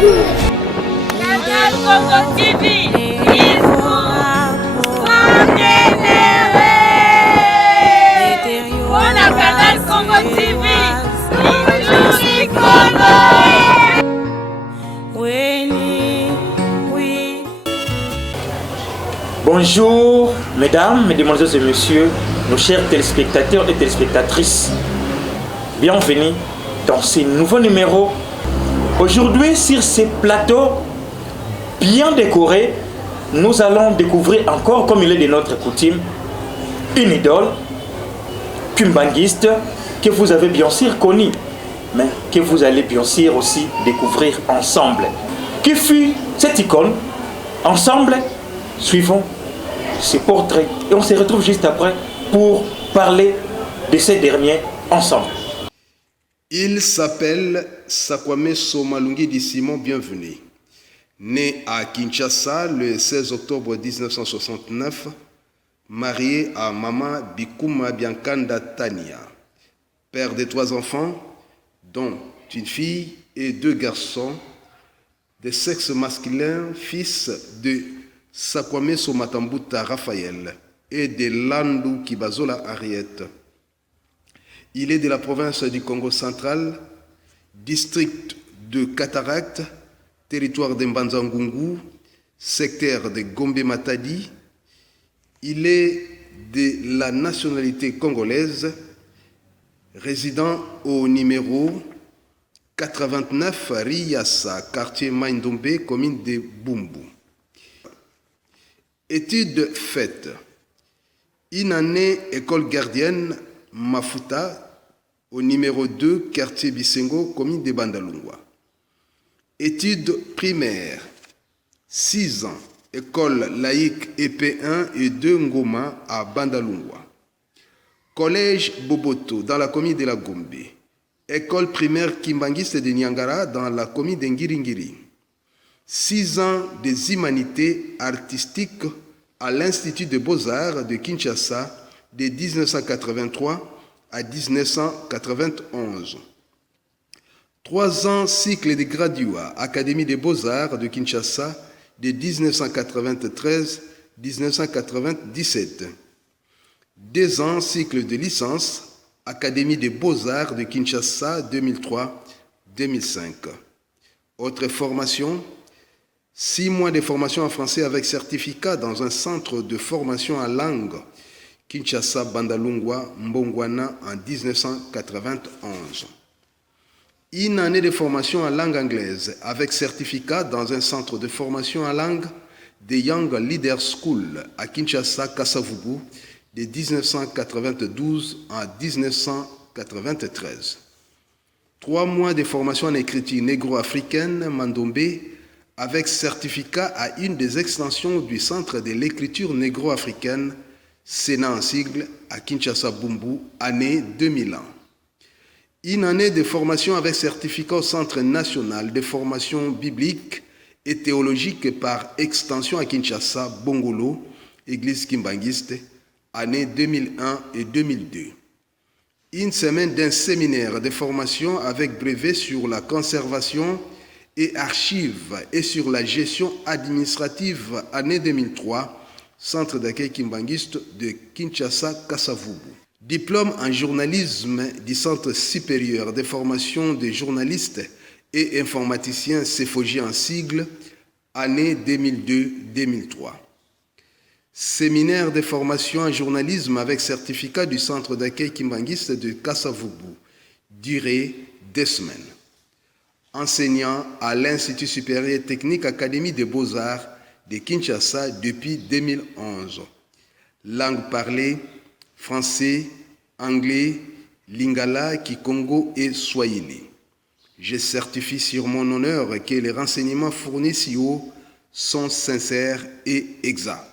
Canal Congo TV is on a Canal Congo TV Bonjour, mesdames, mesdemoiselles et messieurs, nos chers téléspectateurs et téléspectatrices. Bienvenue dans ce nouveau numéro. Aujourd'hui, sur ces plateaux bien décorés, nous allons découvrir encore, comme il est de notre coutume, une idole, kimbanguiste, que vous avez bien sûr connue, mais que vous allez bien sûr aussi découvrir ensemble. Qui fut cette icône? Ensemble, suivons ce portrait et on se retrouve juste après pour parler de ces derniers ensemble. Il s'appelle Sakwame Somalungi Di Simon Bienvenu. Né à Kinshasa le 16 octobre 1969, marié à Mama Bikuma Biankanda Tania, père de 3 enfants, dont une fille et 2 garçons, de sexe masculin, fils de Sakwame Somatambuta Raphaël et de Landu Kibazola Ariette. Il est de la province du Congo central, district de Cataracte, territoire de Mbanzangungu, secteur de Gombe-Matadi. Il est de la nationalité congolaise, résident au numéro 89 Riassa, quartier Maindombe, commune de Bumbu. Études faites. Une année école gardienne Mafuta au numéro 2 quartier Bisengo, commune de Bandalungwa. Études primaires. 6 ans école laïque EP1 et 2 Ngoma à Bandalungwa. Collège Boboto dans la commune de la Gombe. École primaire Kimbanguiste de Niangara dans la commune de Ngiringiri. 6 ans des humanités artistiques à l'Institut des Beaux-Arts de Kinshasa de 1983 à 1991. 3 ans cycle de graduat Académie des Beaux-Arts de Kinshasa de 1993 à 1997. 2 ans cycle de licence Académie des Beaux-Arts de Kinshasa 2003-2005. Autre formation, 6 mois de formation en français avec certificat dans un centre de formation en langue Kinshasa Bandalungwa Mbongwana en 1991. Une année de formation en langue anglaise avec certificat dans un centre de formation en langue de Young Leader School à Kinshasa Kasavubu de 1992 à 1993. 3 mois de formation en écriture négro-africaine Mandombe avec certificat à une des extensions du Centre de l'écriture négro-africaine, Sénat en sigle, à Kinshasa Bumbu, année 2001. Une année de formation avec certificat au Centre national de formation biblique et théologique par extension à Kinshasa, Bongolo, Église Kimbanguiste, année 2001 et 2002. Une semaine d'un séminaire de formation avec brevet sur la conservation et archives et sur la gestion administrative, année 2003, Centre d'accueil Kimbanguiste de Kinshasa Kasavubu. Diplôme en journalisme du Centre supérieur de formation des journalistes et informaticiens CFOJ en sigle, année 2002-2003. Séminaire de formation en journalisme avec certificat du Centre d'accueil Kimbanguiste de Kasavubu, durée 2 semaines. Enseignant à l'Institut supérieur technique Académie des Beaux-Arts de Kinshasa depuis 2011. Langue parlée, français, anglais, lingala, kikongo et swahili. Je certifie sur mon honneur que les renseignements fournis ci haut sont sincères et exacts.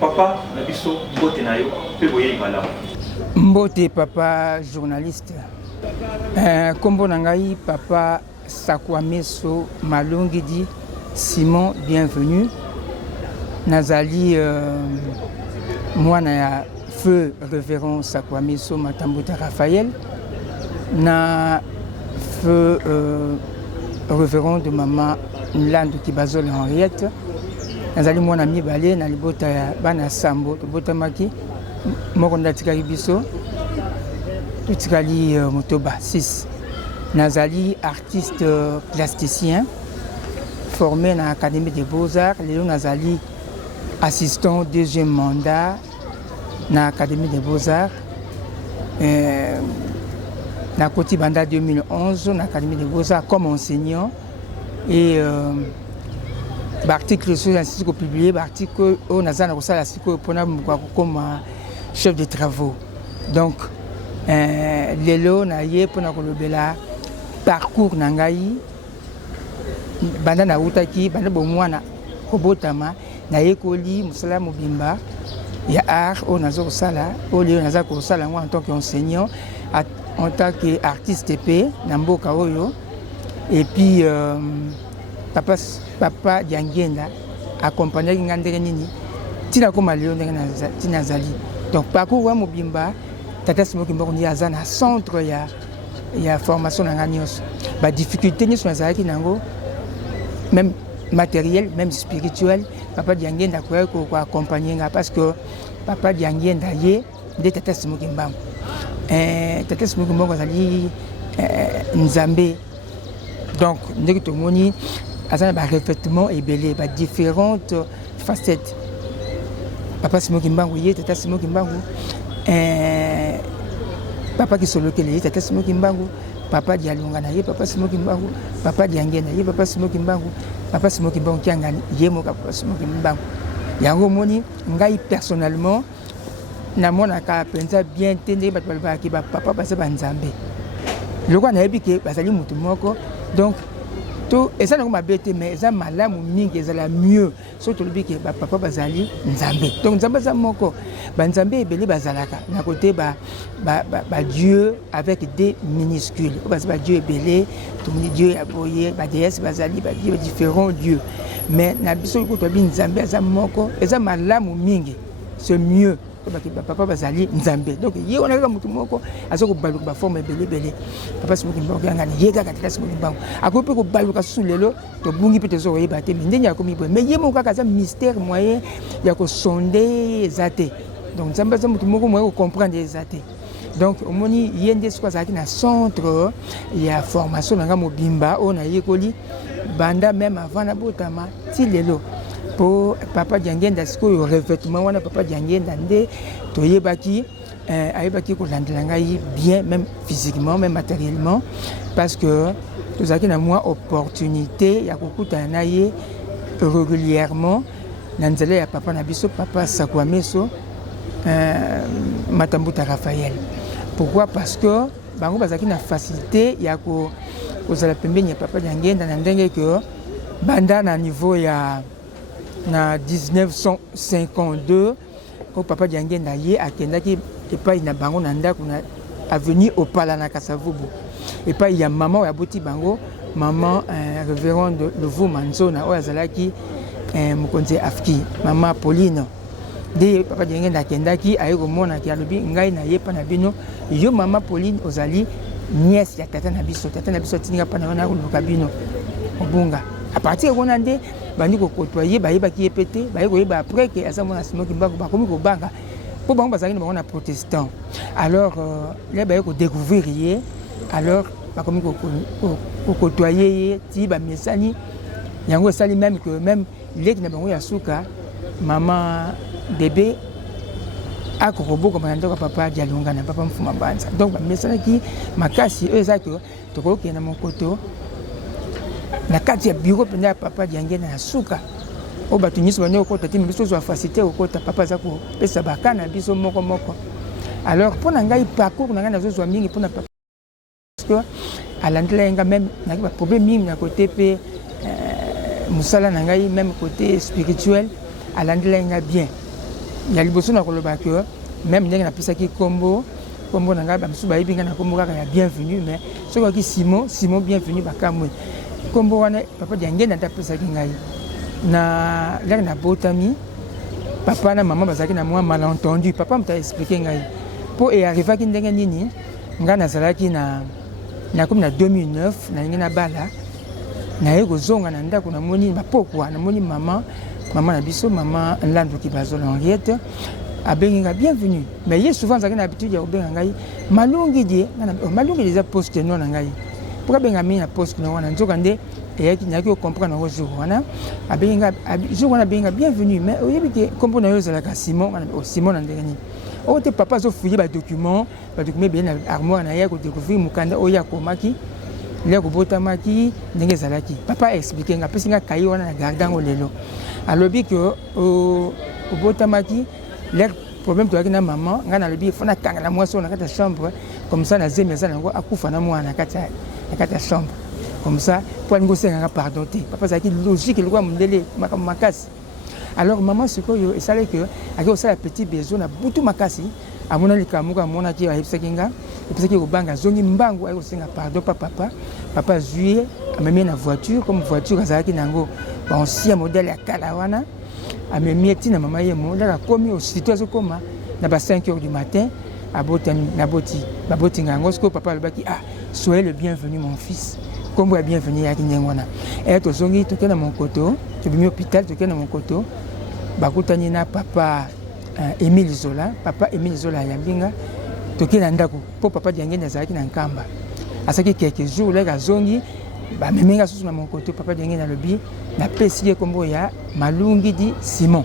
Papa, Nabiso, Mbote Nayo, Peboye Malamu. Mbote papa journaliste. Kombo Nangai papa Sakwame Somalungi Di Simon Bienvenu. Nazali moi na feu révérend Sakwame Somatambuta Raphaël. Na feu révérend de maman Nlandu Kibazole Henriette. Nazali mwana mibale na libota ya bana sambo tobotamaki moko ndatikali biso totikali motoba 6. Nazali artiste plasticien formé dans l'Académie des Beaux-Arts. Léo Nazali assistant deuxième mandat dans l'Académie des Beaux-Arts. Na Koti Banda 2011 dans l'Académie des Beaux-Arts comme enseignant. Et l'article sur l'institut publié, l'article au Nazana comme chef de travaux. Donc, Lélo Naye pour le parcours Nangaï. Banda na utaki banda bomwana kobotama na yekoli musala mobimba ya art o nazo sala o leo naza ko sala en tant qu'enseignant en tant qu'artiste épée na mboka oyo et puis papa Diangenda accompagné ngandere nini tina ko malio ndenge tina zali donc parcours wa mobimba tata simoki mboko ni azana centre ya formation na nganyos ba difficulté ni so nazaki nango même matériel, même spirituel, papa Diangenda ko accompagner parce que papa Diangenda yé de tata simoki mbambo. Tata simoki mbambo zali nzambe. Donc ndeki to moni azana ba revêtement et belé ba différentes facettes. Papa simoki mbambo yé tata simoki mbambo. Papa qui solo kele tata simoki mbambo. Papa Dialunga na ye papa Simoki Mbangu, papa Diangena ye papa Simoki Mbangu, papa Simoki Mbangu kiangani ye mo papa Simoki Mbangu. Yango moni ngai personnellement na mona ka penza bien tende ba ki ba papa ba se ba nzambe. Loko na yebi ke bazali mutu moko donc to eza na ko mabete mais eza malamu mingi eza la mieux surtout le bike ba papa bazali nzambe. Donc nzambe za moko ba nzambe ebele bazalaka na côté ba Dieu avec des minuscules. Ba Dieu ebele to ni Dieu ya boye ba déesse bazali ba Dieu différents dieux. Mais na biso ko to bi nzambe za moko eza malamu mingi. C'est mieux papa bazali nzambe. Donc ye on a mutu moko azoko baluka ba forme ebele papa simoki mbongo ngani ye kaka tata simoki mbongo akope ko baluka sulelo to bungi pete zo yeba te ndenya ko mibo mais ye moko kaka za mystère moyen ya ko sonder zate. Donc nzambe za mutu moko moyen ko comprendre zate. Donc omoni yende siko zaki na centre ya formation nga mobimba ona yekoli banda même avant na botama ti lelo pour papa Diangenda siko revêtement wana papa Diangenda nde toyebaki ayebaki ko landela ngai bien même physiquement même matériellement parce que tozaki na moi opportunité ya kokuta na ye régulièrement na nzela ya papa na biso papa Sakwameso Matambuta Raphaël. Pourquoi? Parce que bango bazaki na facilité ya ko kozala pembeni ya papa Diangenda na ndenge que banda na niveau ya na 1952 au papa Diangenda ye akendaki epai na bango na ndako na avenue Opala na Kasavubu epai ya maman ya boti bango maman révérende Levu Manzona oyo azalaki mokonzi afki maman Pauline de papa Diangenda akendaki aye komona ki alobi ngai na ye pa na bino yo maman Pauline ozali nièce ya tata na biso tininga pa na wana koluka bino obunga à partir de là, bandi ko côtoyer bayeba ki epete bayeko yeba après que asa mona Simoki Mbangu bakomi ko banga po bango bazali na protestant alors les bayeko découvrir ye alors bakomi ko côtoyer ti ba mesani yango sali même que même leki na bango ya suka maman bébé akorobo comme ndoko papa Dialunga na papa Mfuma Banza donc ba mesana ki makasi ezako to ko ke na mon koto na kati ya bureau pena papa Diangenda na suka o batu nyiso bane okota timi biso zo facilité okota papa za ko pesa bakana biso moko alors pona ngai parcours na ngana zo mingi pona papa parce que alandela nga même na ba problème mingi na côté pe musala na ngai même côté spirituel alandela nga bien ya liboso na koloba que même ndenge na pesa ki kombo na ngai ba misuba yibinga na kombo kaka ya bienvenue mais soko ki Simon bienvenue bakamwe kombo wana papa Diangenda ndapesa ki ngai na lek na botami papa na maman bazaki na moi malentendu papa mta expliquer ngai po e arriva ki ndenge nini nga nazalaki na comme na 2009 na ngena bala naye kozonga na ndako namoni bapokwa namoni mama na biso mama Nlandu Kibazo Henriette abenga bienvenue mais ye souvent ça na habitude ya obenga ngai malungi die malungi déjà poste non na ngai pour benga mi na poste non wana nzoka nde et qui n'a que comprendre au jour wana abenga jour wana benga bienvenue mais oyebi ke comprendre yo zala ka Simon na ndengani o te papa zo fouiller ba document bien na armoire na ya ko découvrir mukanda oya komaki le ko botamaki ndenge zalaki papa expliquer nga pesinga kayi wana na gardango lelo alobi que o botamaki le problème to na maman nga na lobi fona kanga na mwaso na kata chambre comme ça na zeme za nango akufa na mwana kata chambre comme ça pour négocier nga pardon te papa ça qui logique le quoi mundele makasi alors maman sikoyo et ça que avec ça la petit besoin na butu makasi amona likamuka amona ki ayebsakinga epesaki kobanga zongi mbangu ayo senga pardon papa juillet amemi na voiture comme voiture azalaki nango ba ancien modèle ya kala wana amemi etina mama yemo ndaka komi aussitôt azokoma na ba 5 heures du matin baboti ngango siko papa alobaki soyez le bienvenu mon fils comme vous bienvenue ya kinyengwana et to zongi to kena mon koto to bimi hôpital to kena mon koto bakutani na papa Émile Zola yambinga to kena ndako po papa diangeni azalaki na nkamba asaki quelques jours là zongi ba memenga susu na mon koto papa diangeni na lobi na pesi kombo ya Malungi di Simon.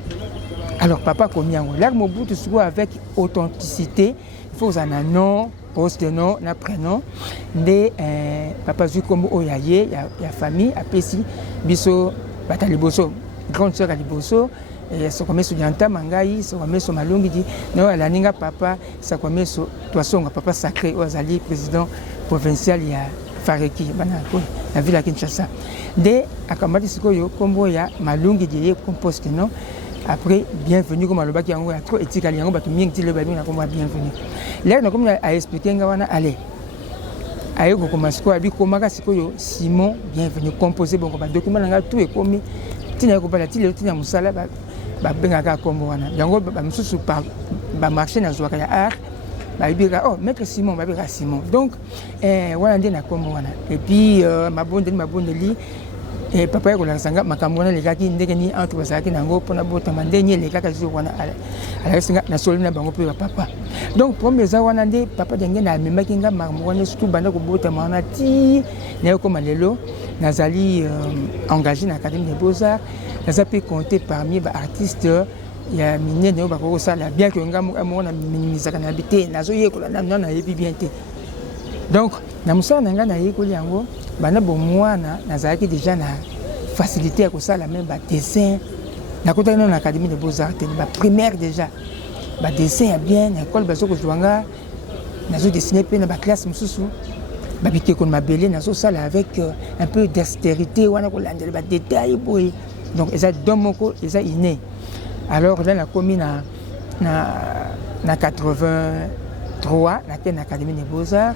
Alors papa komiango là mobutu suko avec authenticité il faut un nom poste nom na prénom de papa zu kombo oyaye ya famille apesi biso bataliboso grande sœur aliboso et ça comme so dianta mangai so comme so Malungi di no la ninga papa ça comme so toasonga papa sacré ozali président provincial ya Fareki bana ko la ville à Kinshasa de akamati sikoyo kombo ya Malungi di composte non après bienvenue comme alobaki yango ya trop etikali yango bato mingi le babi na kombo bienvenue là na comme a expliquer nga wana aller ayo ko commencer ko abi komaka sikoyo Simon bienvenue composé bon ba document nga tout est commis tina ko bala tile tina musala ba benga ka kombo wana yango ba mususu ba marché na zwaka ya art ba bira maître Simon ba bira Simon donc wana ndé na kombo wana et puis mabonde li et papa ko la sanga makambo na lekaki ndenge ni entre basaki nango pona botama ndenge lekaka jour wana ala singa na soli na bango pe papa donc premier za wana ndé papa denge na memaki nga makambo wana surtout banda ko botama na ti na ko malelo nazali engagé na Académie des Beaux-Arts nazapi compté parmi ba artistes ya miné ne ba ko sala bien que nga mo na minimisaka na habité nazo yekola na yebi bien te donc na musala nga na yekoli yango bana bo mwana nazalaki déjà na facilité à ça la même ba dessin na kota na Académie des Beaux-Arts ba primaire déjà ba dessin bien na école bazo ko zwanga nazo dessiner pe na ba classe mususu ba bité ko mabele nazo sala avec un peu d'austérité wana ko landela ba détail boy donc eza domoko eza inné alors là la commune na 83 na Académie des Beaux-Arts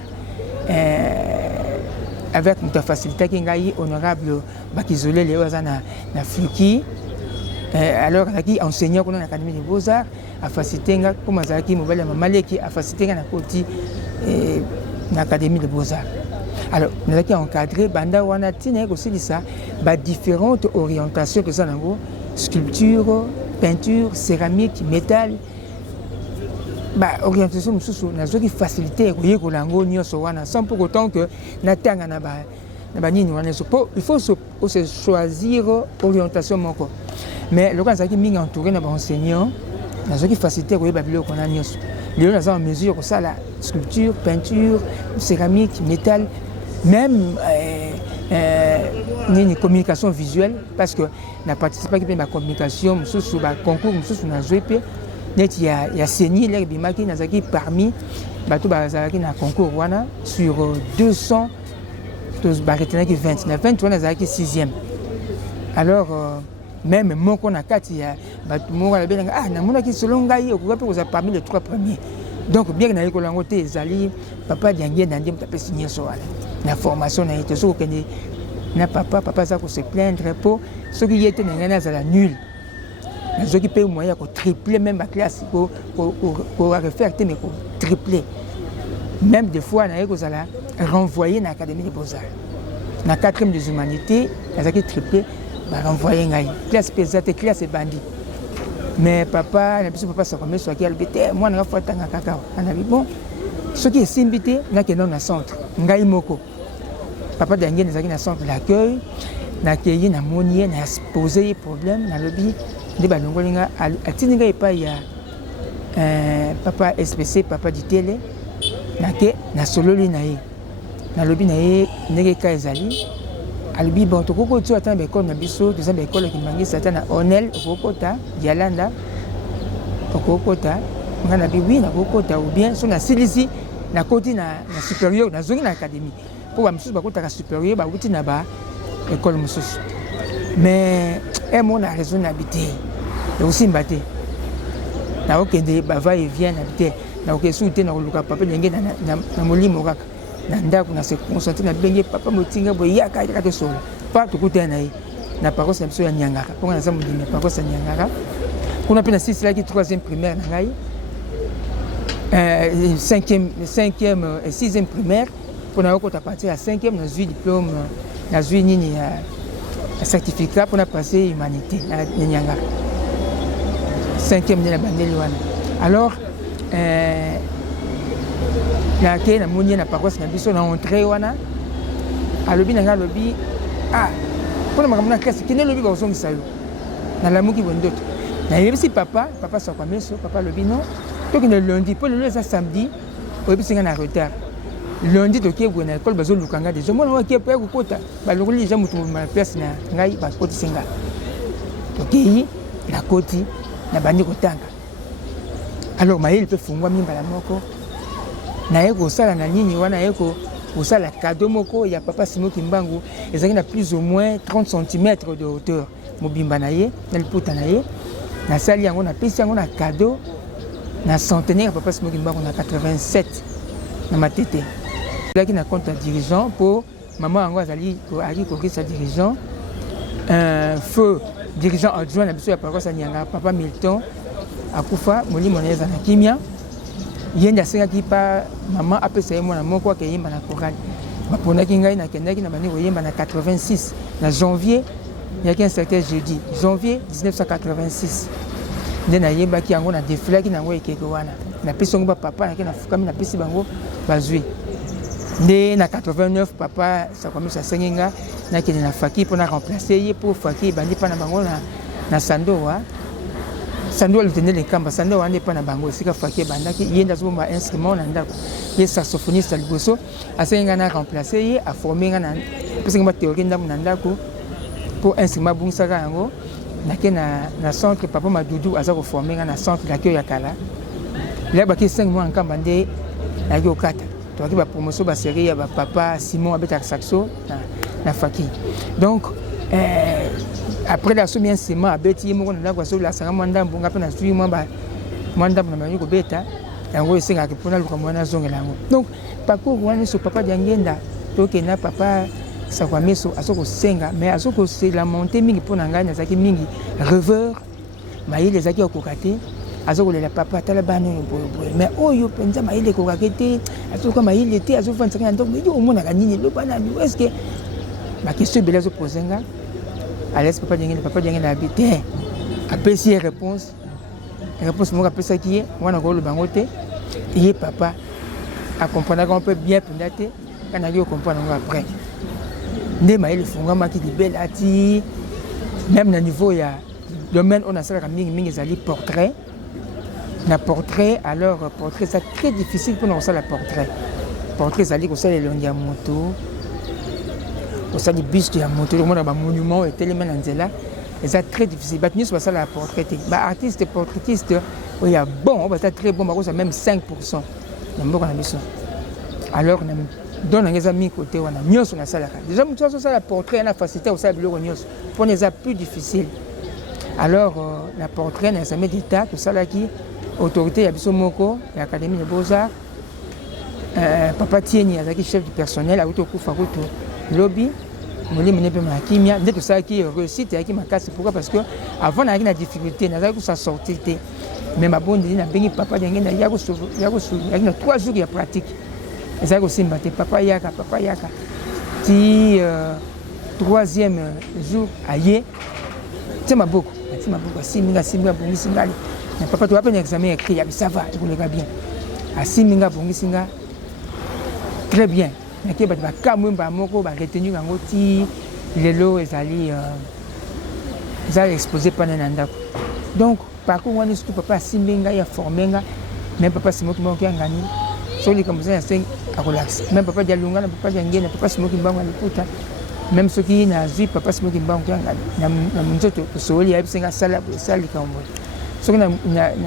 avec notre facilité qui est honorable Bakizolé Léo na Fuki alors qui enseignant dans l'Académie des Beaux-Arts a facilité comme Azaki Mobile Maleki a facilité na côté l'Académie des Beaux-Arts alors nous avons encadré banda wana tine aussi dit ça ba différentes orientations que ça nango sculpture peinture céramique métal ba orientation mususu nazoki facilité ko lango nyoso wana sans pour autant que natanga na ba nini wana so il faut se choisir orientation moko mais le cas qui mingi entouré na ba enseignant nazoki facilité ko ba biloko na nyoso les gens en mesure ko ça la sculpture peinture céramique métal même une communication visuelle parce que na participé à la communication mususu ba concours mususu na jouer net il y a saigné l'air bimaki nazaki parmi bato bazalaki na concours wana sur 200 tous baretenaki 20 na 20 wana nazaki 6e alors même moko na kati ya bato moko la benga na mona ki solo ngai okuka pe koza parmi les 3 premiers donc bien na yeko lango te ezali papa diangie na ndiem tape signer so wala na formation na ite so kende na papa za ko se plaindre po so ki yete na ngana za la nul ceux qui payent moyen pour tripler même la classe pour refaire mais pour tripler même des fois on a renvoyé dans l'Académie des Beaux-Arts na 4e des humanités azaki triplé ba renvoyer ngai classe pesate classe bandi mais papa na biso papa Sakome so aki albete moi na fata nga kaka ana bon ce qui est simbité na ke non na centre ngai moko papa d'angé ezaki na centre d'accueil na keyi na monier na poser problème na lobby de ba longolinga atini ngai pa ya papa SPC papa du télé na ke na sololi na ye na lobby na ye ndenge ka ezali albi bon tokoko tu atana école na biso tu sabes école qui mangi satana onel okokota dialanda okokota ngana bibi na okokota ou bien so na silisi na koti na supérieur na zongi na académie pour ba mususu bakota supérieur ba wuti na ba école mususu mais mon a raison d'habiter et aussi mbaté na okende ba va et vient habiter na okesute na koluka papa ndenge na molimo kaka na ndako na se concentrer na benge papa motinga boya ka to solo pas to kuta na ye na paroisse na biso ya Nyangara pour na zamu dime paroisse ya Nyangara kuna pena sisi la ki 3e primaire na ngai 5e et 6e primaire pour na ko ta partir à 5e na zui diplôme na zui nini ya certificat pour na passer humanité na Nyangara 5e de la bandeli wana alors na ke na moni na paroisse na biso na entrée wana alobi na nga lobi pona makamuna classe kine lobi ba osongisa yo na lamuki bondoto na yebisi papa Sakome so papa lobi non to ki ne lundi pour le ça samedi oyebisi nga na retard lundi to ke na école bazo lukanga des mona wa ke pa ko kota ba lokoli ja mutu ma place na ngai ba koti singa to ke na koti na bandi kotanga alors mayeli pe fungwa mimba la moko na yeko sala na nini wana yeko osala cadeau moko ya papa Simon Kimbangu ezaki na plus ou moins 30 cm de hauteur mobimba na ye na liputa na ye na sali yango na pesi yango na cadeau na centenaire papa Simon Kimbangu na 87 na matete laki na compte dirigeant pour maman yango azali ko sa dirigeant feu dirigeant adjoint na biso ya paroisse Nyanga papa Milton akufa molimo na yeza na kimia yenda sengaki pa maman apesa ye mwana moko akeyemba na chorale baponaki ngai nakendaki na bandi koyemba na 86 na janvier yaki un certain jeudi janvier 1986 nde nayembaki yango na defilaki nango ekeke wana napesi yango bapapa nake nafukami napesi bango bazwi nde na 89 papa Sakome asengi nga nakende na faki mpo na remplace ye mpo faki ebandi mpa na bango na sandowa Sando alutende le kamba sando wane pa na bango esika faki bandaki yenda zomba instrument na ndako ye saxophoniste liboso asenga na remplacer ye a former nga na pesinga ba théorie ndamu na ndako pour instrument bungsaka yango nake na centre papa Madoudou aza ko former nga na centre d'accueil ya kala là ba ki 5 mois en kamba nde na yo kata to aki ba promotion ba série ya ba papa Simon abeta saxo na faki donc après la semaine sema abeti yemo na ndako so la sanga mandambo ngape na sui mwamba mandambo na mayi ko beta yango esenga ke pona luka mwana zongela yango donc parcours wana so papa diangenda to ke na papa Sakome so asoko senga mais asoko c'est la montée mingi pona ngana zaki mingi rêveur mayile zaki okokate azoko le papa tala bano boy mais oyo penza mayile kokakete asoko mayile te asoko fansaka ndoko yo omona kanini lo bana est-ce que ma question belazo posenga Alias papa Diangenda habité apprécier réponse moi apprécier qui est moi na le bangote et papa a comprendre qu'on peut bien pendater quand on comprendre après ndé maïle fungama qui belle ati même na niveau ya domaine on a ça mingi zali portrait na portrait alors portrait c'est très difficile pour nous ça la portrait zali ko ça les longia moto ça des bustes ya moto le monde ba monument et tellement nzela et ça très difficile ba tenir sur ça la portrait ba artiste portraitiste il y a bon ba ça très bon ba ça même 5% na mboka na biso alors na donne les amis côté wana nyonso na sala déjà mutu ça la portrait na facilité au ça biloko nyonso pour les plus difficile alors la portrait na jamais d'état tout ça là qui autorité ya biso moko ya académie de beaux-arts papa Tieni azaki chef du personnel a autokufa kuto lobby molimo ne pe ma kimia nde to ça qui réussite ya ki makasi pourquoi parce que avant na na difficulté na ko sa sortir té mais ma bonne na bengi papa Diangenda ya ko na 3 jours ya pratique ça ko simba té papa yaka ti troisième jour aye tia maboko asimminga abongisi ngali na papa to apena examen écrit ya ça va ekoleka bien asimminga abongisi nga très bien nake bato bakamwe mba moko baretenu yango ti lelo ezali exposé pana na ndako donc parcours wana surtout papa asimminga ya formenga même papa simoki moko yangani soli comme ça c'est akolax même papa dialunga na papa diangena papa simoki mbango aliputa même ceux qui na zi papa simoki mbango yangani na mzoto soli ya bisenga salabu sali kambo soki na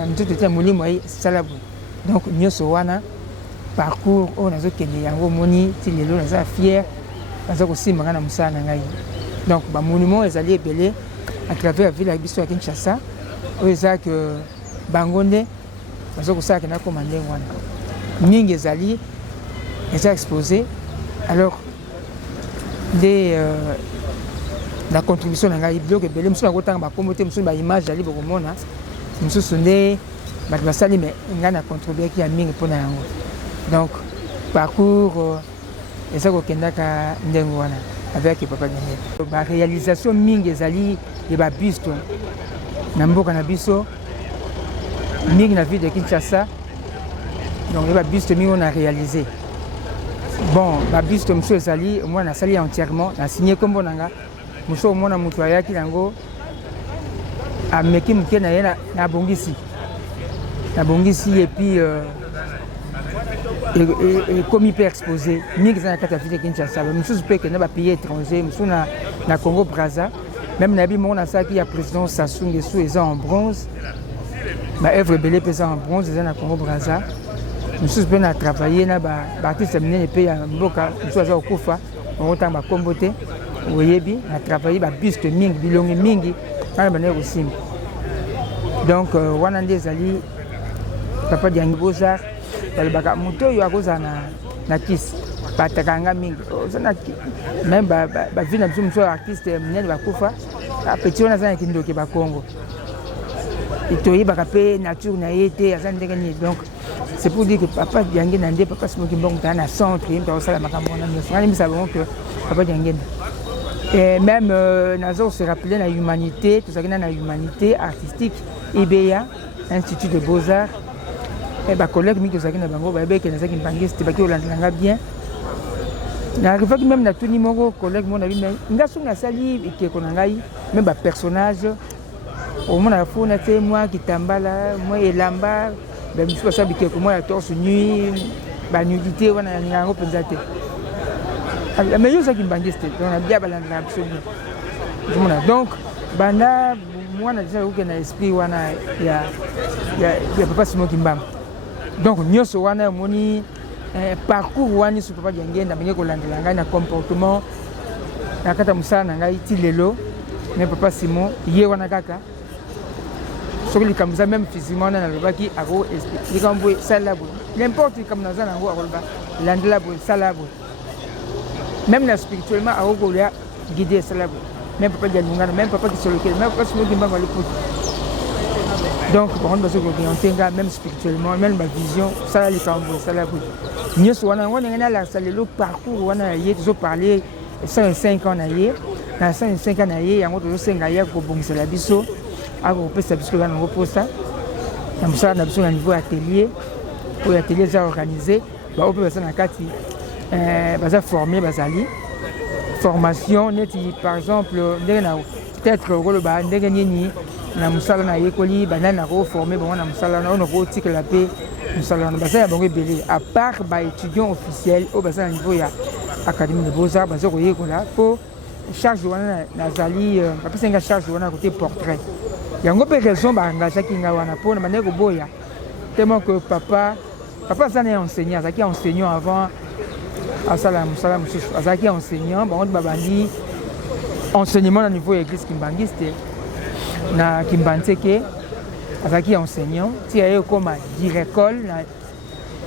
mzoto ta mulimo ai salabu donc nyoso wana parcours on a zokende yango moni ti lelo naza fier naza kosimanga na musala na ngai donc ba monument ezali ebele à travers la ville ya biso ya Kinshasa oyo eza que bangonde baza kosala kena komande wana mingi ezali eza exposé alors la contribution na ngai biloko ebele mosusu nakotanga bakombo te mosusu baimage ali bokomona mosusu nde bato basali me ngai na contribuaki ya mingi mpona yango donc parcours eza kokendaka ndenge wana avec papa Daniel baréalisation mingi ezali ya babuste na mboka na biso mingi na ville de Kinshasa donc ya babuste mingi on a réalisé bon babuste mosusu ezali moi nasali entièrement na signé kombo nanga mosusu omona moto ayaki nango ameki moke na ye nabongisi et puis ekomi mpe exposé mingi eza na kati ya ville de Kinshasa mosusu mpe ekenda bapays étranger mosusu na Congo Brazza même nayebi moko nasalaki ya président Sassou Nguesso eza en bronze baœuvre ebele mpe eza en bronze eza na Congo Brazza mosusu mpe na travaille na baartiste minene mpe ya mboka mosusu aza kokufa okotanga bakombo te oyebi na travaille babuste mingi bilongi mingi wana bandeki kosimba donc wana nde ezali papa diangi Beaux-Arts balobaka moto oyo akozala na kisi batakanga mingi même bavie na biso mosusu artiste minene bakufa apeti wana aza na kindoki bakongo toyebaka mpe nature na ye te aza ndenge nini donc c'est pour dire que papa diangi na nde papa simoki mbongo taa na centre ye mpe akosala makambo wana nyonso ngani misa bango que papa diangi et même naza kose rappele na humanité tozalaki na humanité artistique IBEA Institut de Beaux-Arts bacollègue mingi tozalaki na bango bayebeke nazalaki mbangiste baki kolandelanga bien narivaki même na tuni moko collègue moko na bino nga soki nasali ekeko na ngai même bapersonnage omonaka fona te mwa kitambala mwa elamba bamisusu basala bikeko mwa ya torse nuit banudité wana yaninga yango mpenza te mais yo ozalaki mbangiste donc nabia balandelaka biso bien omona donc banda mwana deja okokende na esprit wana ya papa simoki mbamba donc nyonso wana omoni parcours wana so papa diangi ndabenge kolandela ngai na comportement na kati ya mosala na ngai ti lelo me papa Simon ye wana kaka soki likambo eza même physiquement wana nalobaki likambo boye salela boye n'importe likambo naza nango akoloba landela boye sala boye même na spirituellement akokolia guide esala boye même papa dialungana même papa kisolokele même papa Simon kimbango aliputa donc par contre bazo orienté nga même spirituellement même ma vision sala likambo sala boye nyonso wana yango ndenge nalakisa lelo parcours wana ye tozoparle 105 ans na ye na 105 ans na ye yango tozosenga ye akobongisela biso akopesa biso wana yango mposa na mosala na biso na niveau ya atelier oyo atelier eza organisé bao mpe baza na kati baza formé bazali formation neti par exemple ndenge na peut-être okoloba ndenge nini na mosala na yekoli banani nakoforme bango na mosala wana oyo nakotikela mpe mosala wana baza ya bango ebele à part baétudiant officiel oyo baza na niveau ya académie de Beaux-Arts baza koyekola mpo charge wana nazali bapesenga charge wana côté portrait yango mpe raison baengageaki nga wana mpona bandeki koboya tellement que papa aza na enseignant azalaki enseignant avant asala mosala mosusu azalaki enseignant bango nde babandi enseignement na niveau ya église kimbangisi te na Kimbantseke azalaki enseignant ti aye okoma direcole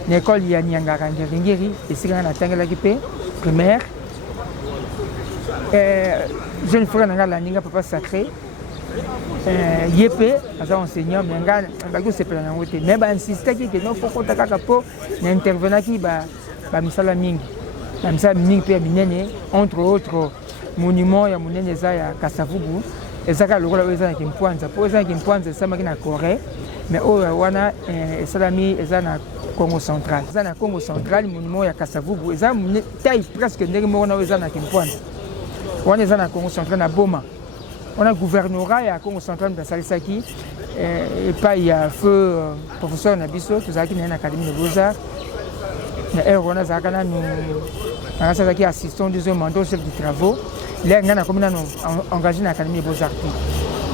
na école ya Niangara Ngeringeri esika nga natangelaki mpe primaire jeune frère na nga landinga papa sacré ye mpe aza enseignant me nga baki kosepela nango te me bainsistaki ke no fokota kaka mpo na intervenaki bamisala mingi na misala mingi pe minene entre autres monument ya monene eza ya Kasavubu ezaka lokola oyo eza na Kimpwanza po eza na Kimpwanza esamaki na Corée mais oyo wana esalami eza na Congo central eza na Congo central monument ya Kasavubu eza taille presque ndenge moko na oyo eza na Kimpwanza wana eza na Congo central na Boma wana gouvernorat ya Congo central basalisaki epai ya feu professeur na biso tozalaki na académie de beaux-arts na ere wana azalaka nanu asalaki assistant deuxième mandat chef de travaux lere ngai nakomi nano engagé na académie de beaux-arts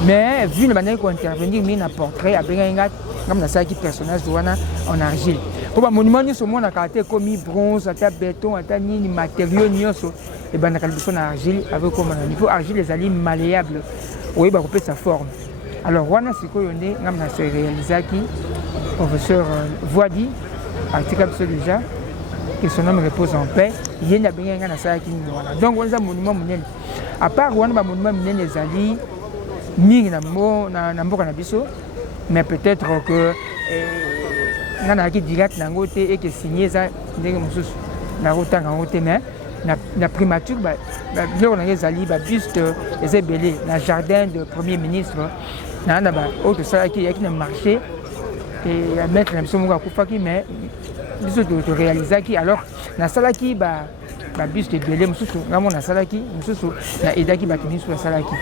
mais vu na bandaki kointervenir mingi na portrait abengaki ngai ngam nasalaki personnage wana en argile po bamonument nyonso omonaka ata ekomi bronze ata béton ata nini matériau nyonso ebandaka liboso na argile avekoma na niveau argile ezali malléable oyeba kopesa forme alors wana sikoyo nde ngam nase réalisaki professeur Voidi atika biso déjà que son homme repose en paix ye na bengaki ngai nasalaki nini wana donc wana eza monument monene à part wana bamonument minene ezali mingi na mboka na biso mais peut-être que nga nazalaki direct nango te eke signé eza ndenge mosusu nakotanga yango te mais na primature biloko nange ezali babuste eza ebele na jardin de premier ministre na oyo tosalaki eyaki na marché ya maître na biso moko akufaki mais biso toréalisaki alors nasalaki babuste ebele mosusu nga mo nasalaki mosusu na edaki bato misu basalaki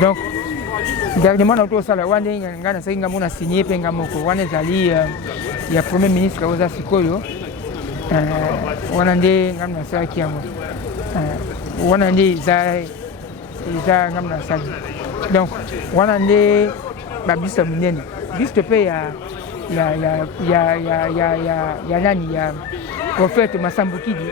donc dernièrement na tosala wana nga nasalaki nga mo na signé mpe nga moko wana ezali ya premier ministre oza sikoyo wana nde nga mo nasalaki yango wana nde eza nga mo nasali donc wana nde babuste minene buste mpe ya nani ya prophète Masambukidi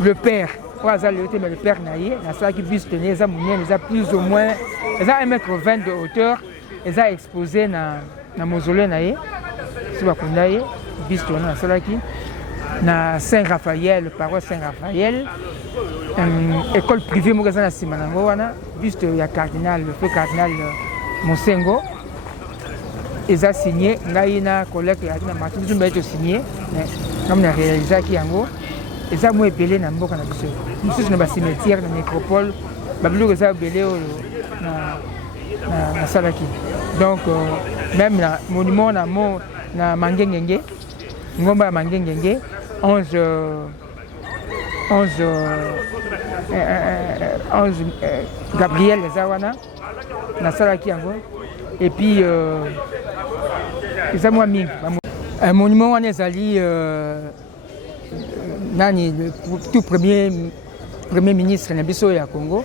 le père oyo aza lelo te mais le père na ye nasalaki buste ne eza monene eza plus ou moins eza 1m20 de hauteur eza exposé na mausolée na ye so bakunda ye buste wana nasalaki na Saint-Raphaël paroisse Saint-Raphaël école privée moko eza na nsima nango wana buste ya cardinal le feu cardinal Mosengo eza signé ngai na collègue ya na martin biso mbaye tosigné ngam na réalisaki yango eza mo ebele na mboka na biso mosusu na bacimetière na nécropole babiloko eza ebele oyo nasalaki donc même na monument na Mangengenge ngomba ya Mangengenge 11 Gabriel eza wana nasalaki yango et puis eza mwa mingi monument wana ezali nani le tout premier ministre na biso ya Congo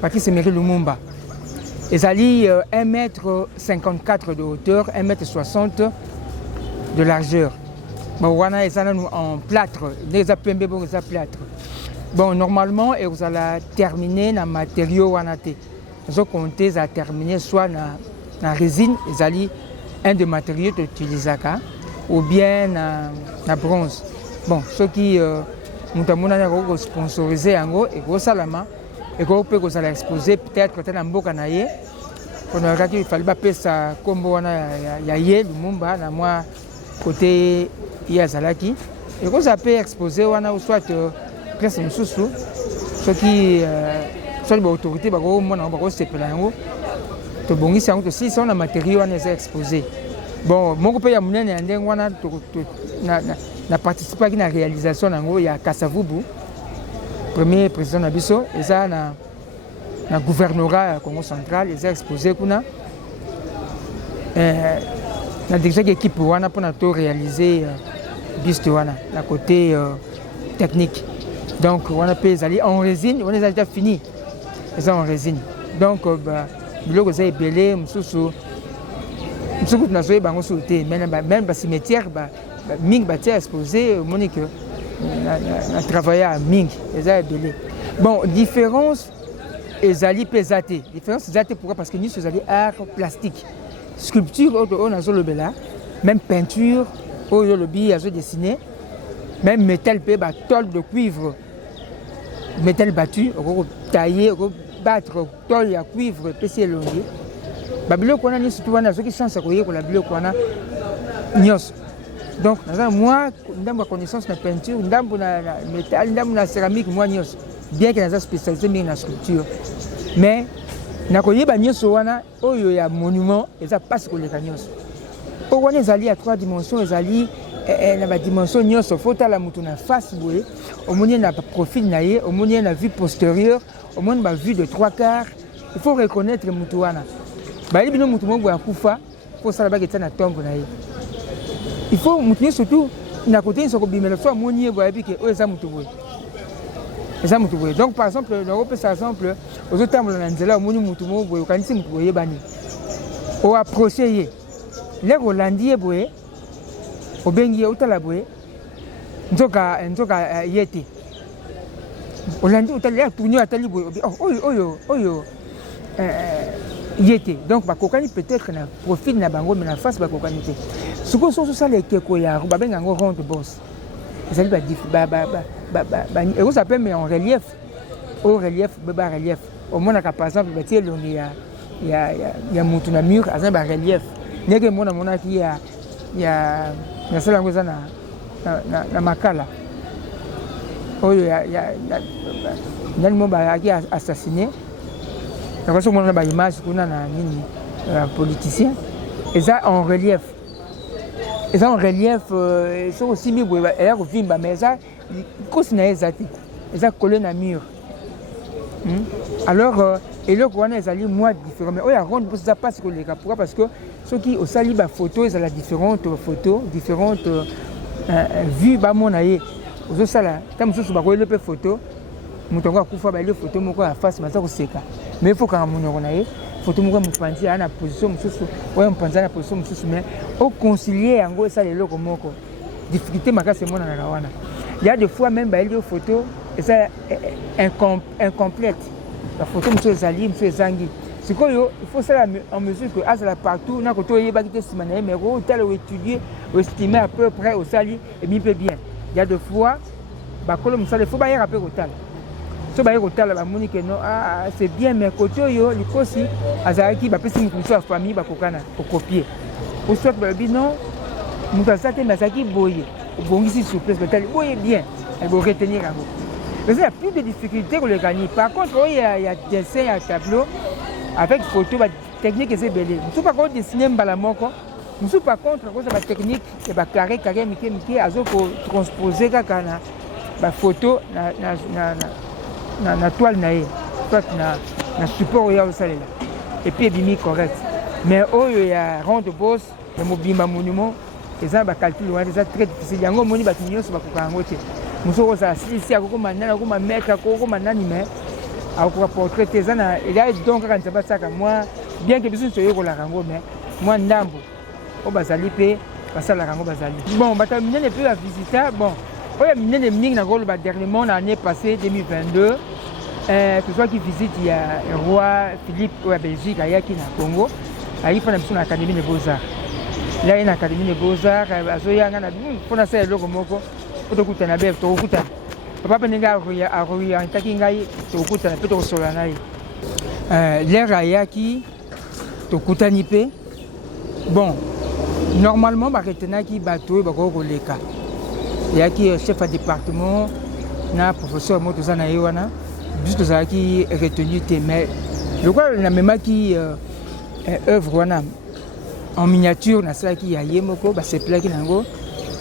Patrice Emery Lumumba ezali 1m54 de hauteur 1m60 de largeur bon wana eza nanu en plâtre nde eza pembe bongo eza plâtre bon normalement ezala terminé na matériau wana te ezokonte eza terminé soit na résine ezali un de matériaux toutilisaka ou bien na bronze bon soki moto amonani akoki kosponsorise yango ekosalama ekoki mpe kozala exposé peut-être ata na mboka na ye mpona kaki ifali bapesa nkombo wana ya ye Lumumba na mwa kote ye azalaki ekozala mpe exposé wana soit place mosusu soki soit baautorité bakomona yango bakosepela yango tobongisi yango tosilisa wana matériau wana eza exposé bon moko mpe ya monene ya ndenge wana na participaki na réalisation nango ya Kasavubu premier président na biso eza na gouvernorat ya Congo central eza exposé kuna na dirigeaki équipe wana mpona to réaliser buste wana na côté technique donc wana mpe ezali en résine wana ezali ta fini eza en résine donc biloko eza ebele mosusu nazoyeba bango solo te même bacimetière mingi batia exposé omoni ke na travaille ya mingi eza ebele bon différence ezali mpe eza te différence eza te pourquoi parce que nyonso ezali art plastique sculpture oyo nazolobela même peinture oyo olobi azodessine même métal mpe batole de cuivre métal battu okokotaille okobattre tole ya cuivre epesi elongi babiloko wana nyonso tu wana azoki chance ya koyekola biloko wana nyonso Donc moi ndambo connaissance na peinture ndambo na métal ndambo na céramique moi nyos bien que naza spécialisé mais na sculpture mais nakoyeba nyonso wana oyo ya monument eza passe koleka nyonso o wana ezali à 3 dimensions ezali na ba dimension nyonso faut tala mutu na face boye omoni na profil na ye omoni na vue postérieure omoni ba vue de 3/4 il faut reconnaître mutu wana ba libino mutu mongo ya kufa faut sala ba ketana tombe na ye il faut mutu surtout na côté so ko bimela so amoni ye boye bike o eza mutu boye. Donc par exemple l'Europe par exemple aux autres termes na nzela omoni mutu mo boye kanisi mutu boye bani o approcher ye les Hollandais boye obengi utala boye nzoka yete Hollandais utala tourner atali boye oyo yete donc bakokani peut-être na profil na bango mais na face bakokani te siko so ça les keko ya babenga ngo ronde boss ezali ba et vous appelez mais en relief au relief ba relief au mona ka par exemple batie longi ya mutu na mur azan ba relief nege mona ki ya sala ngoza na makala oyo ya nani mo ba aki assassiné na kwa so mona ba image kuna na nini politicien eza en relief so aussi mi boye ya ko vimba mais eza kosi na ezati eza collé na mur alors eloko wana ezali moi différent mais oya ronde pour ça passe que les cas pourquoi parce que ceux qui au sali ba photo ils ont la différentes photos différentes vues ba mona ye ozo sala tam so ba ko le pe photo mutongo akufa ba le photo moko ya face maza ko seka mais il faut quand monoko na ye photo moko mupanzi ana position mususu oya mupanzi na position mususu mais au concilier yango ça eloko moko difficulté makase mona na wana il y a des fois même ba le photo et ça incomplète la photo monsieur Zali monsieur Zangi c'est quoi il faut ça en mesure que à la partout na koto yeba ki testimane mais au tel ou étudier ou estimer à peu près au sali et mi peut bien il y a des fois ba kolo musale faut ba y rappeler au tal so ba y au tal ba moni que non c'est bien mais koto yo likosi azaki ba pesi mutu sa famille ba kokana au copier au soit ba bi non mutu asate masaki boye bongisi souplesse tel boye bien elle va retenir à vous. Mais il y a plus de difficultés que le gagner. Par contre, il y a dessin, il y a tableau avec photo, la technique est belle. Nous sommes pas contre dessiner un balamoko. Nous sommes pas contre la technique, c'est carré, pour transposer la photo na toile na soit na support ya osala. Et puis bimi correct. Mais il y a rond de boss, le mobimba monument, les gens ba calcul c'est très difficile. Yango moni ba kinyo so ba kokangote. Musoko za si akoko manana akoko mametre akoko manani mais akoko portrait tezana il a donc quand ça passe ça moi bien que biso soyo ko la rango mais moi ndambo o bazali pe basala rango bazali bon bata minene pe à visiter bon oya minene mingi na golo ba dernièrement l'année passée 2022 que soit qui visite il y a roi Philippe au Belgique ayaki na Congo ayi fana biso na académie des beaux-arts là une académie des beaux-arts azoya ngana pona ça eloko moko otokutana be tokutana papa peninga aroya ntaki ngai tokutana pe tokosola ngai l'air ayaki tokutani pe bon normalement baketenaki bato bakoko koleka yaki chef de département na professeur moto za na ye wana biso tozalaki retenu te mais je crois na memaki œuvre wana en miniature nasalaki ya ye moko basepelaki nango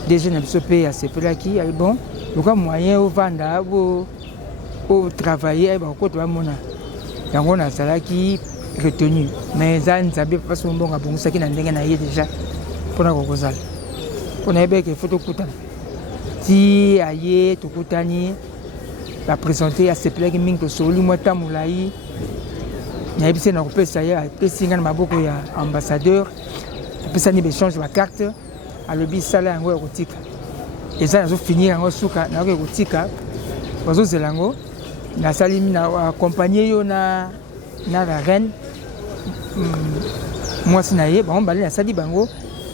déjà na biso pe asepelaki bon loka moyen ovanda au travailler ba ko to amona yango nazalaki retenu mais za nzabe pa so mbonga bongusaki na ndenge na ye déjà pona ko kozala pona ebeke photo kutana ti aye tokutani ba présenter asepelaki mingi to soli mwata mulai na ebise na kopesa ya pesinga na maboko ya ambassadeur pesa ni échange ba carte alobi sala yango ya kotika eza nazo finir yango suka na ko kotika bazo zelango na salimi na accompagner yo na la reine moi sina ye ba mbali na sali bango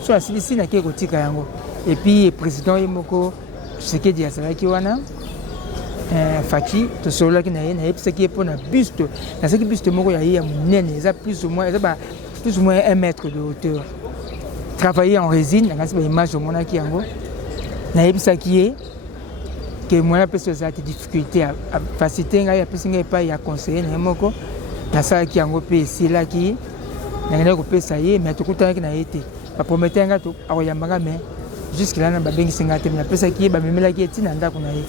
so asilisi na ke kotika yango et puis président yemoko seke dia sala ki wana Faki to solo ki na ye na epse ki pona buste na seki buste moko ya ye ya munene eza plus ou moins 1 mètre de hauteur travailler en résine, dans une image au monde qui yango. Na yebisa qui que moi peut ça des difficultés à faciliter ngai apesi pas ya conseiller na moko na ça qui yango pe c'est là qui na ngene ko pesa ye mais to kutana na été ba promettre nga to akoyambanga mais jusque là na ba bengi singa te na pesa qui ba memela qui tina ndako na ye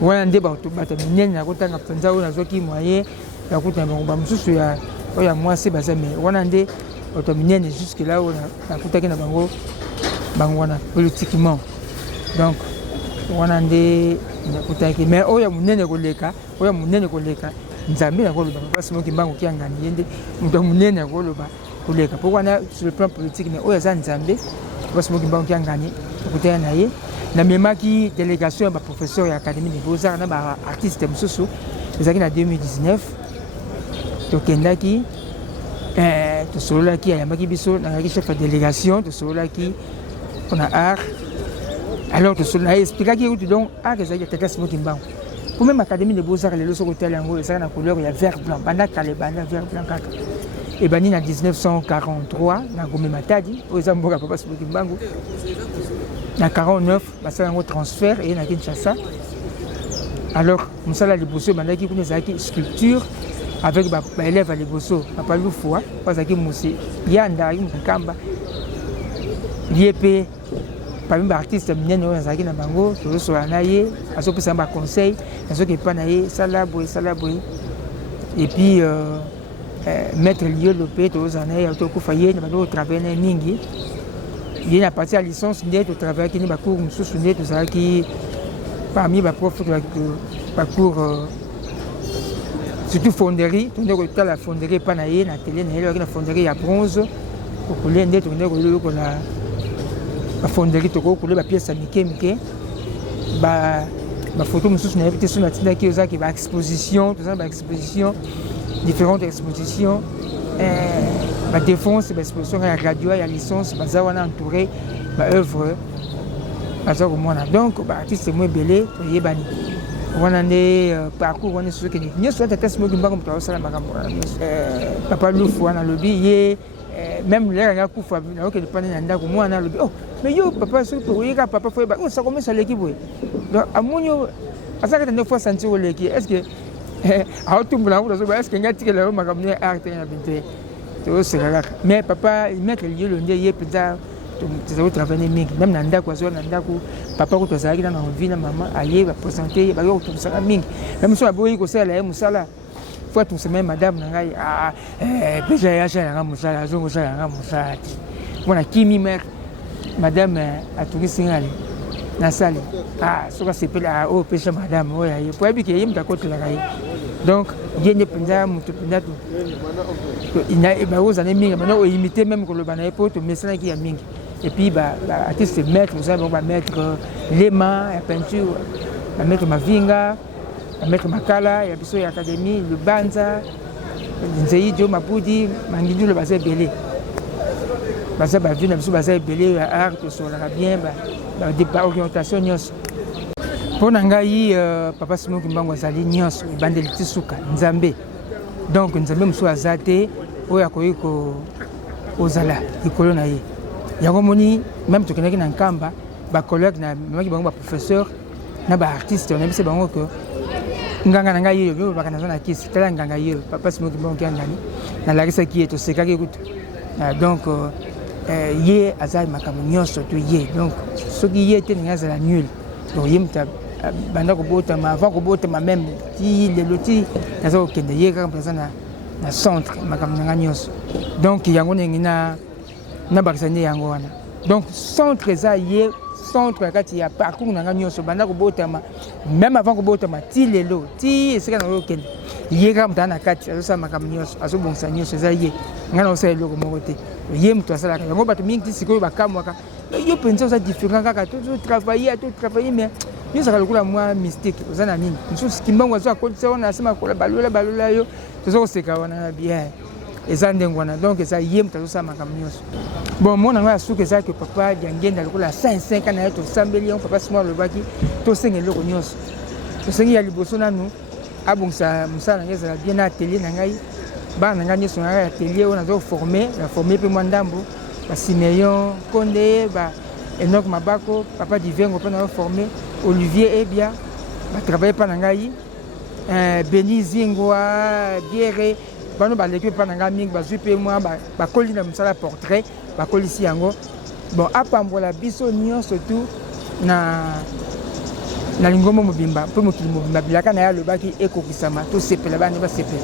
wana nde ba to bata minene na kutanga penza ona zoki moyen ya kutana ba mususu ya oya mwasi bazame wana nde to minene jusque là na kutaki na bango wana politiquement donc wana nde nakutaki mais oya munene koleka nzambe na koloba parce que mbango kiangani yende muto munene koloba koleka pourquoi na sur le plan politique mais oya za nzambe parce que mbango kiangani kutana na ye na memaki délégation ba professeur ya académie des beaux-arts na ba artiste mususu ezaki na 2019 to kendaki to solaki ya maki biso na chef de délégation to solaki on a art. Alors que cela explique que donc art que ça y a tête smoking bank. Pour même académie de beaux-arts les leçons hôtel en ça na couleur il y a vert blanc, banda kalebana vert blanc kaka. Et bani en 1943 na gomé matadi aux amboka papa smoking bank. Na 49 ba ça un transfert et na Kinshasa. Alors musala liboso banda ki kuna zaki sculpture avec ba élève à liboso papa Lufoa parce que musi yanda mukamba liepé parmi les artistes minene oyo azalaki na bango tozosola na ye azopesa ba conseil azoki epa na ye sala boye et puis maître liolo mpe tozala na ye tokufa ye na bando otravaille na ye mingi ye na parti ya licence nde totravaillaki ni bacours mosusu nde tozalaki parmi baprof bacours surtout fonderie tonde kotala fonderie epa na ye na atelier na ye loyaki na fonderie ya bronze kokolia nde tokonde kolokola la fonderie toko kule ba pièce mike ba photo mususu na éviter sur la tina qui osaki ba exposition tout ça ba exposition différentes expositions ba défense ba exposition ya radio ya licence ba za wana entouré ba œuvre baza ko mona donc ba artiste mo belé to yebani wana nde parcours wana sur que ni so ta test mo kimba ko to sala makambo papa Lufu wana lobi ye même les gens qui font na que dépend na ndako mwana lobi oh mais yo papa so pour yeka papa faut ba ça commence à l'équipe donc amunyo asaka tande fois sentir l'équipe est-ce que a tumbula ngo so est-ce que ngati kele makambo ya art na binte to sera mais papa mettre lieu le ndie peza to travailler mingi même na ndako azo na ndako papa ko to sala na envie na mama aye ba présenter ba yo to sala mingi même so aboyi ko sala musala tout ce même madame nangai déjà ya cha musala azongo cha musala bona kimi mère madame atuki singale na sali soka sepela o pesa madame oya ye po abike yim takoti la kai donc yene penza mutu penza to ina ba oza ne mingi mana o imiter même ko le bana po to mesana ki ya mingi et puis ba artiste maître vous savez on va mettre les mains la peinture va mettre mavinga mettre makala ya biso ya académie le banza nzei dio mapudi mangidu le basé belé basa ba vina biso basé belé ya art to sola bien ba orientation nyos pona ngai papa Simon Kimbangu azali nyos bandeli tisuka nzambe donc nzambe muso azate oya koyiko ozala ikolo na ye yango moni même tokenaki na nkamba ba collègue na maki bango ba professeur na ba artiste on a bise bango que nganga nanga yo bakana zona kisi tala nganga yo papa Simon Kimbangu ngani na larisa ki to sekaki kutu donc ye azali makambo nyonso to ye donc soki ye te ninga la nul donc ye mta banda ko bota ma avant ko bota ma même ti le loti nazo kende ye ka présent na centre makambo nanga nyonso donc yango ngina na bakisane yango wana donc centre za ye centre kati ya parcours nanga nyonso banda ko bota ma même avant ko bota ma ti lelo ti esika na kende ye ka mtana kati azo sa makambo nyonso azo bonsa nyonso za ye ngana osa eloko moko te ye mtu asala yango bato mingi sikoyo bakamwaka yo penza za différent kaka to travailler mais yo saka lokola mwa mystique ozana nini nsusu Kimbangu azo akodisa wana asema kola balola yo tozo koseka wana bien eza ndengo wana donc eza ye mtu azo sa makambo nyonso bon mona nga suka eza que papa diangenda lokola 5 ans na to sambeli on papa Simon lobaki to senga eloko nyonso to sengi ya liboso nanu abongisa musala ngeza bien na atelier na ngai bana ngai nyonso na atelier on azo former pe mwandambo Simeon Condé, Enoch Mabako, Papa Divengo, formé, Olivier Ebia, travaillé par Nangaï, Béni Zingwa, Guéré, l'équipe par Nangaming, moi, Bakoli na musala portrait, Bakoli Siango. Bon, à Pambola, Bisso, Nyon, surtout, na Lingoma Mobimba, pour Mokili Mobimba, Bilaka na le baki Eko Kisama, tout sepe là-bas, ne va sepe.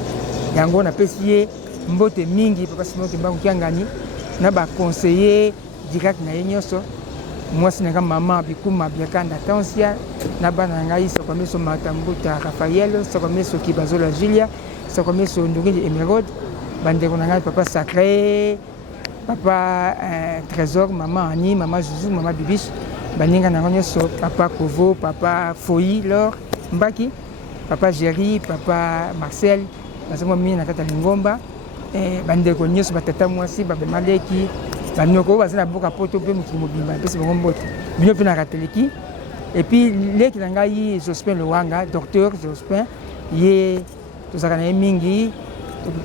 Yango na pesié, Mbote Mingi, Papa Simon Kimbango Kiangani, na ba conseiller direct na Yenyoso. Moi, c'est une maman, Bikouma, Biakanda, Tansia, Nabanangaï, Sokomé, Matambuta, Raphaël, Sokomé, Kibazola, Julia, Sokomé, Ndougi, Émeraude, Banderonanga, Papa Sacré, Papa Trésor, Maman Annie, Maman Joujou, Maman Bibiche, Baninga Nangonyoso, Papa Kovo, Papa Foyi, Laure, Mbaki, Papa Géry, Papa Marcel, Bazamo Mina Katalingomba, Banderonyoso, Batata Mwasi, Babemaleki, Banoko bazana boka poto pe mutu mobimba pesi bango mbote bino pe na rateleki et puis leki nangai Jospin Luanga docteur Jospin ye to sakana mingi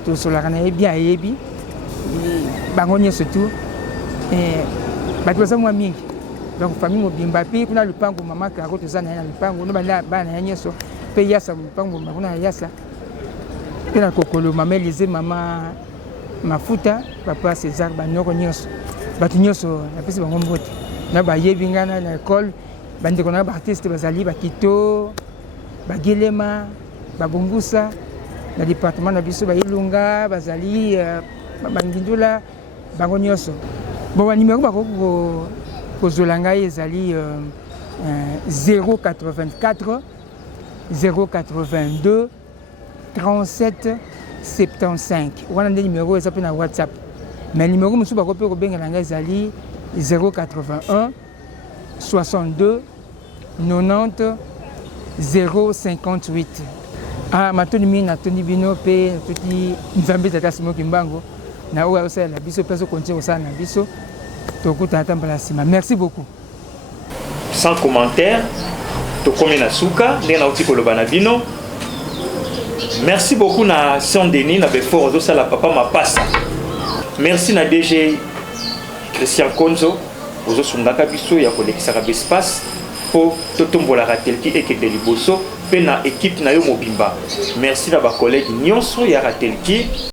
to solakana bien yebi bango nyeso tout bato za mwa mingi donc famille mobimba pe kuna lupango mama ka ko to zana na lupango no bana bana nyeso pe yasa lupango makuna yasa pe na kokolo mama Elise mama Mafuta papa César banoko nyoso batu nyoso na pesi bango mbote na bayebi ngana na école bandeko na ba artiste bazali bakito bagelema babumbusa na département na biso bayilunga bazali bangindula bango nyoso bon ba numéro bako ko zolanga ezali 084 082 37 75. On a des numéros et na WhatsApp. Mais le numéro monsieur bako pe ko benga nanga ezali 081 62 90 058. Ah matoni mina toni bino pe tuti nzambe tata Simon Kimbango na oya osala na biso peso konti osala na biso to kutata mbala sima. Merci beaucoup. Sans commentaire, to komi na suka ndena uti koloba na bino. Merci beaucoup na Saint-Denis na Befort zo sala papa mapasa. Merci na DG Christian Konzo ozo sungaka biso ya kolekisa ka espace po totombola ratelki ekede liboso pe na équipe na yo mobimba. Merci na ba collègue nyonso ya ratelki.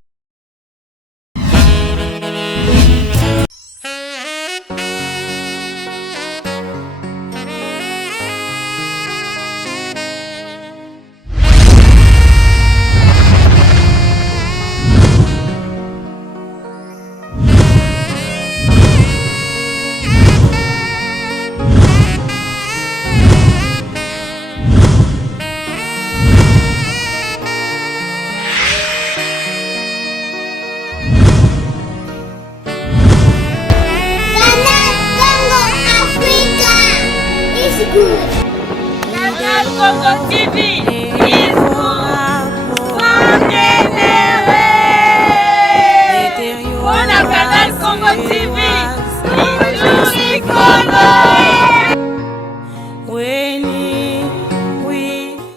Canal Congo TV is